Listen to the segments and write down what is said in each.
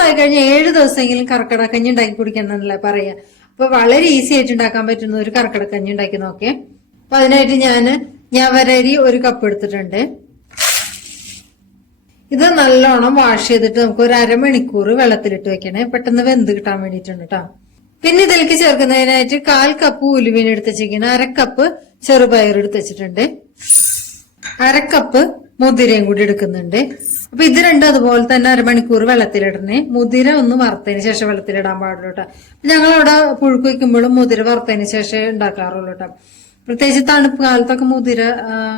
മാസമായി കഴിഞ്ഞാൽ ഏഴ് ദിവസമെങ്കിലും കർക്കിടക്കഞ്ഞി ഉണ്ടാക്കി കുടിക്കണമെന്നല്ലേ പറയാ. അപ്പൊ വളരെ ഈസി ആയിട്ട് ഉണ്ടാക്കാൻ പറ്റുന്ന ഒരു കർക്കിടക്കഞ്ഞി ഉണ്ടാക്കി നോക്കേ. അപ്പൊ അതിനായിട്ട് ഞാൻ ഞവരരി ഒരു കപ്പ് എടുത്തിട്ടുണ്ട്. ഇത് നല്ലോണം വാഷ് ചെയ്തിട്ട് നമുക്ക് ഒരു അരമണിക്കൂർ വെള്ളത്തിലിട്ട് വെക്കണേ. പെട്ടെന്ന് വെന്ത് കിട്ടാൻ വേണ്ടിയിട്ടുണ്ട് കേട്ടോ പിന്നെ ഇതിലേക്ക് ചേർക്കുന്നതിനായിട്ട് കാൽ കപ്പ് ഉലുവിന് എടുത്ത് വെച്ചിരിക്കണം. അരക്കപ്പ് കപ്പ് ചെറുപയർ എടുത്ത് വെച്ചിട്ടുണ്ട്. അരക്കപ്പ് മുതിരയും കൂടി എടുക്കുന്നുണ്ട്. അപ്പൊ ഇത് രണ്ടും അതുപോലെ തന്നെ അരമണിക്കൂർ വെള്ളത്തിലിടണേ. മുതിര ഒന്ന് വറുത്തതിന് ശേഷം വെള്ളത്തിലിടാൻ പാടുള്ളൂ കേട്ടോ ഞങ്ങളവിടെ പുഴുക്ക് വയ്ക്കുമ്പോഴും മുതിര വറുത്തതിന് ശേഷം ഉണ്ടാക്കാറുള്ളൂ കേട്ടോ പ്രത്യേകിച്ച് തണുപ്പ് കാലത്തൊക്കെ മുതിര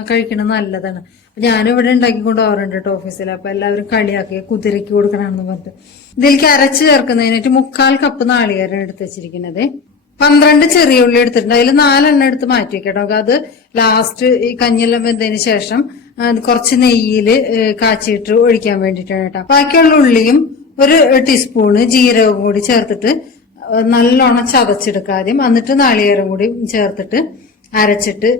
കഴിക്കണത് നല്ലതാണ്. ഞാനിവിടെ ഉണ്ടാക്കി പോകാറുണ്ട് കേട്ടോ ഓഫീസിൽ. അപ്പൊ എല്ലാവരും കളിയാക്കി കുതിരയ്ക്ക് കൊടുക്കണമെന്ന് പറഞ്ഞിട്ട്. ഇതിലേക്ക് അരച്ച് ചേർക്കുന്നതിനായിട്ട് മുക്കാൽ കപ്പ് നാളികേരം എടുത്ത് വെച്ചിരിക്കുന്നത്. പന്ത്രണ്ട് ചെറിയ ഉള്ളി എടുത്തിട്ടുണ്ട്. അതിൽ നാലെണ്ണം എടുത്ത് മാറ്റി വെക്കട്ടോ അത് ലാസ്റ്റ് ഈ കഞ്ഞെല്ലാം വെന്തതിന് ശേഷം കുറച്ച് നെയ്യിൽ കാച്ചിട്ട് ഒഴിക്കാൻ വേണ്ടിട്ടാണ് കേട്ടോ. ബാക്കിയുള്ള ഉള്ളിയും ഒരു ടീസ്പൂണ് ജീരകവും കൂടി ചേർത്തിട്ട് നല്ലോണം ചതച്ചെടുക്കുക ആദ്യം. എന്നിട്ട് നാളികേരം കൂടി ചേർത്തിട്ട് അരച്ചിട്ട്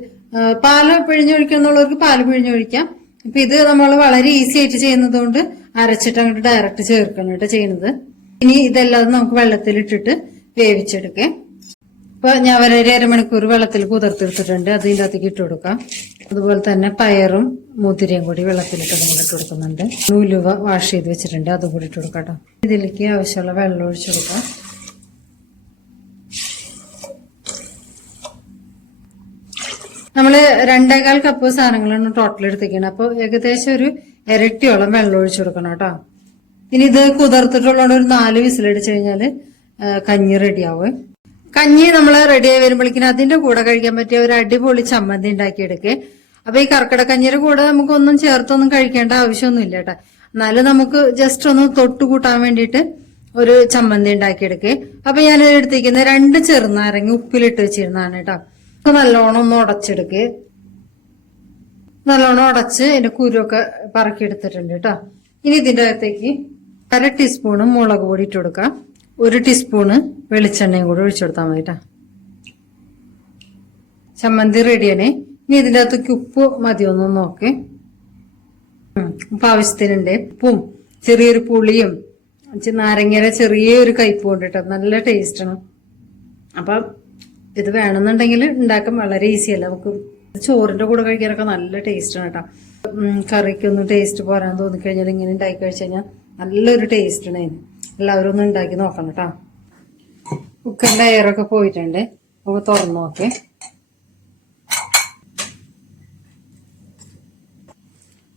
പാൽ പിഴിഞ്ഞൊഴിക്കുന്നുള്ളവർക്ക് പാൽ പിഴിഞ്ഞൊഴിക്കാം ഇപ്പൊ ഇത് നമ്മൾ വളരെ ഈസി ആയിട്ട് ചെയ്യുന്നത് കൊണ്ട് അരച്ചിട്ട് അങ്ങോട്ട് ഡയറക്റ്റ് ചേർക്കണം കേട്ടോ ചെയ്യുന്നത്. ഇനി ഇതെല്ലാം നമുക്ക് വെള്ളത്തിലിട്ടിട്ട് വേവിച്ചെടുക്കേ. ഇപ്പൊ ഞാൻ ഒരു അരമണിക്കൂർ വെള്ളത്തിൽ കുതിർത്തെടുത്തിട്ടുണ്ട്. അത് ഇതിന്റെ അകത്തേക്ക് ഇട്ട് കൊടുക്കാം. അതുപോലെ തന്നെ പയറും മുതിരയും കൂടി വെള്ളത്തിലിട്ട് നമ്മൾ ഇട്ട് കൊടുക്കുന്നുണ്ട്. നൂലുവ വാഷ് ചെയ്ത് വെച്ചിട്ടുണ്ട്. അതും കൂടി ഇട്ട് കൊടുക്കാം ഇതിലേക്ക് ആവശ്യമുള്ള വെള്ളം ഒഴിച്ചു കൊടുക്കാം. നമ്മൾ രണ്ടേകാൽ കപ്പ് സാധനങ്ങളാണ് ടോട്ടൽ എടുത്തേക്കുന്നത് അപ്പൊ ഏകദേശം ഒരു ഇരട്ടിയോളം വെള്ളം ഒഴിച്ചു കൊടുക്കണം കേട്ടോ. ഇനി ഇത് കുതിർത്തിട്ടുള്ളതുകൊണ്ട് ഒരു നാല് വിസിലടിച്ചു കഴിഞ്ഞാൽ കഞ്ഞി റെഡിയാവും കഞ്ഞി നമ്മൾ റെഡിയായി വരുമ്പോഴേക്കിനും അതിന്റെ കൂടെ കഴിക്കാൻ പറ്റിയ ഒരു അടിപൊളി ചമ്മന്തി ഉണ്ടാക്കിയെടുക്കേ. അപ്പൊ ഈ കർക്കിടക കഞ്ഞിയുടെ കൂടെ നമുക്കൊന്നും ചേർത്തൊന്നും കഴിക്കേണ്ട ആവശ്യമൊന്നും ഇല്ല കേട്ടോ. എന്നാലും നമുക്ക് ജസ്റ്റ് ഒന്ന് തൊട്ട് കൂട്ടാൻ വേണ്ടിയിട്ട് ഒരു ചമ്മന്തി ഉണ്ടാക്കിയെടുക്കേ. അപ്പൊ ഞാൻ എടുത്തിരിക്കുന്ന രണ്ട് ചെറുനാരങ്ങ ഉപ്പിലിട്ട് വെച്ചിരുന്നതാണ് കേട്ടോ. നല്ലോണം ഒന്ന് ഉടച്ചെടുക്കേ. നല്ലോണം ഉടച്ച് അതിന്റെ കുരുവൊക്കെ പറക്കിയെടുത്തിട്ടുണ്ട് കേട്ടോ. ഇനി ഇതിന്റെ അകത്തേക്ക് അര ടീസ്പൂണും മുളക് പൊടി ഇട്ട് കൊടുക്കാം. ഒരു ടീസ്പൂണ് വെളിച്ചെണ്ണയും കൂടെ ഒഴിച്ചു കൊടുത്താൽ മതി കേട്ടോ ചമ്മന്തി റെഡിയാണേ ഇനി ഇതിന്റെ അകത്തേക്ക് ഉപ്പ് മതിയൊന്ന് നോക്ക്. ഉപ്പ് ആവശ്യത്തിനുണ്ട്. ഉപ്പും ചെറിയൊരു പുളിയും നാരങ്ങയുടെ ചെറിയൊരു കയ്പും കേട്ടോ നല്ല ടേസ്റ്റാണ് അപ്പം ഇത് വേണമെന്നുണ്ടെങ്കിൽ ഉണ്ടാക്കാൻ വളരെ ഈസി അല്ല? നമുക്ക് ചോറിന്റെ കൂടെ കഴിക്കാനൊക്കെ നല്ല ടേസ്റ്റാണ് കേട്ടോ കറിക്കൊന്നും ടേസ്റ്റ് പോരാൻ തോന്നിക്കഴിഞ്ഞാൽ ഇങ്ങനെ ഉണ്ടാക്കി കഴിച്ചു കഴിഞ്ഞാൽ നല്ലൊരു ടേസ്റ്റാണ് അതിന്. എല്ലാവരും ഒന്ന് ഉണ്ടാക്കി നോക്കണം കേട്ടോ. കുക്കറിന്റെ എയറൊക്കെ പോയിട്ടുണ്ട്. നമുക്ക് തുറന്നു നോക്കേ.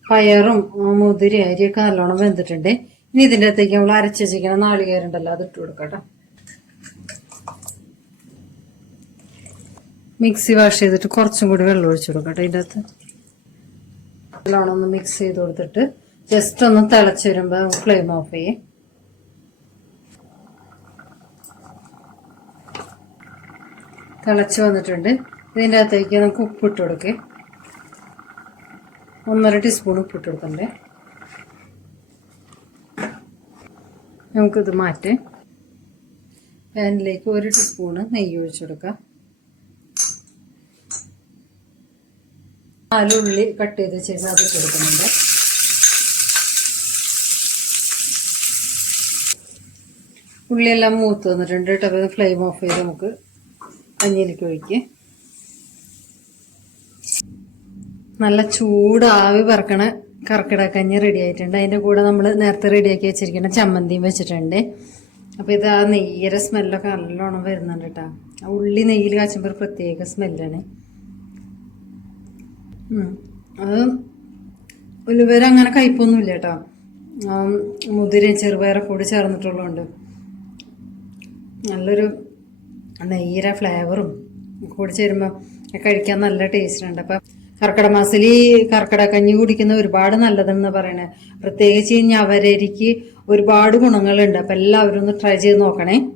പയറും മുതിരി അരിയൊക്കെ നല്ലോണം വെന്തിട്ടുണ്ട്. ഇനി ഇതിന്റെ അകത്തേക്ക് നമ്മൾ അരച്ച് വെച്ചിരിക്കുന്ന നാളികേരുണ്ടല്ലോ അത് ഇട്ട് കൊടുക്കട്ടോ മിക്സി വാഷ് ചെയ്തിട്ട് കുറച്ചും കൂടി വെള്ളം ഒഴിച്ചു കൊടുക്കട്ടെ ഇതിന്റെ അകത്ത്. നല്ലോണം ഒന്ന് മിക്സ് ചെയ്ത് കൊടുത്തിട്ട് ജസ്റ്റ് ഒന്ന് തിളച്ച് വരുമ്പോൾ ഫ്ലെയിം ഓഫ് ചെയ്യേ. തിളച്ച് വന്നിട്ടുണ്ട്. ഇതിന്റെ അകത്തേക്ക് നമുക്ക് ഉപ്പിട്ട് കൊടുക്കേ. ഒന്നര ടീസ്പൂൺ ഉപ്പിട്ട് കൊടുക്കണ്ടേ? നമുക്കിത് മാറ്റി. പാനിലേക്ക് ഒരു ടീസ്പൂണ് നെയ്യ് ഒഴിച്ചു കൊടുക്കാം. നാലുള്ളി കട്ട് ചെയ്ത് വെച്ചേക്കാം അത് കൊടുക്കുന്നുണ്ട്. ഉള്ളിയെല്ലാം മൂത്ത് വന്നിട്ടുണ്ട് കേട്ടോ. അപ്പോൾ ഫ്ലെയിം ഓഫ് ചെയ്ത് നമുക്ക് കഞ്ഞിയിലേക്ക് ഒഴിക്കുക നല്ല ചൂടാവി പറക്കണ കർക്കിടക്കഞ്ഞ് റെഡി ആയിട്ടുണ്ട്. അതിന്റെ കൂടെ നമ്മൾ നേരത്തെ റെഡിയാക്കി വെച്ചിരിക്കുന്ന ചമ്മന്തിയും വെച്ചിട്ടുണ്ട്. അപ്പോൾ ഇത് ആ നെയ്യര സ്മെല്ലൊക്കെ നല്ലോണം വരുന്നുണ്ട് കേട്ടോ ആ ഉള്ളി നെയ്യിൽ കാച്ചുമ്പോൾ ഒരു പ്രത്യേക സ്മെല്ലാണ് അത് ഉലുവര അങ്ങനെ കയ്പൊന്നുമില്ല കേട്ടോ മുതിരയും ചെറുപയറൊക്കെ കൂടി ചേർന്നിട്ടുള്ളതുകൊണ്ട്. നല്ലൊരു നെയ്യര ഫ്ലേവറും കൂടി ചേരുമ്പോൾ കഴിക്കാൻ നല്ല ടേസ്റ്റ് ഉണ്ട് അപ്പം കർക്കിടക മാസത്തിൽ ഈ കർക്കിടക കഞ്ഞി കുടിക്കുന്ന ഒരുപാട് നല്ലതെന്ന് പറയണേ. പ്രത്യേകിച്ച് ഞവരരിക്ക് ഒരുപാട് ഗുണങ്ങളുണ്ട്. അപ്പം എല്ലാവരും ഒന്ന് ട്രൈ ചെയ്ത് നോക്കണേ.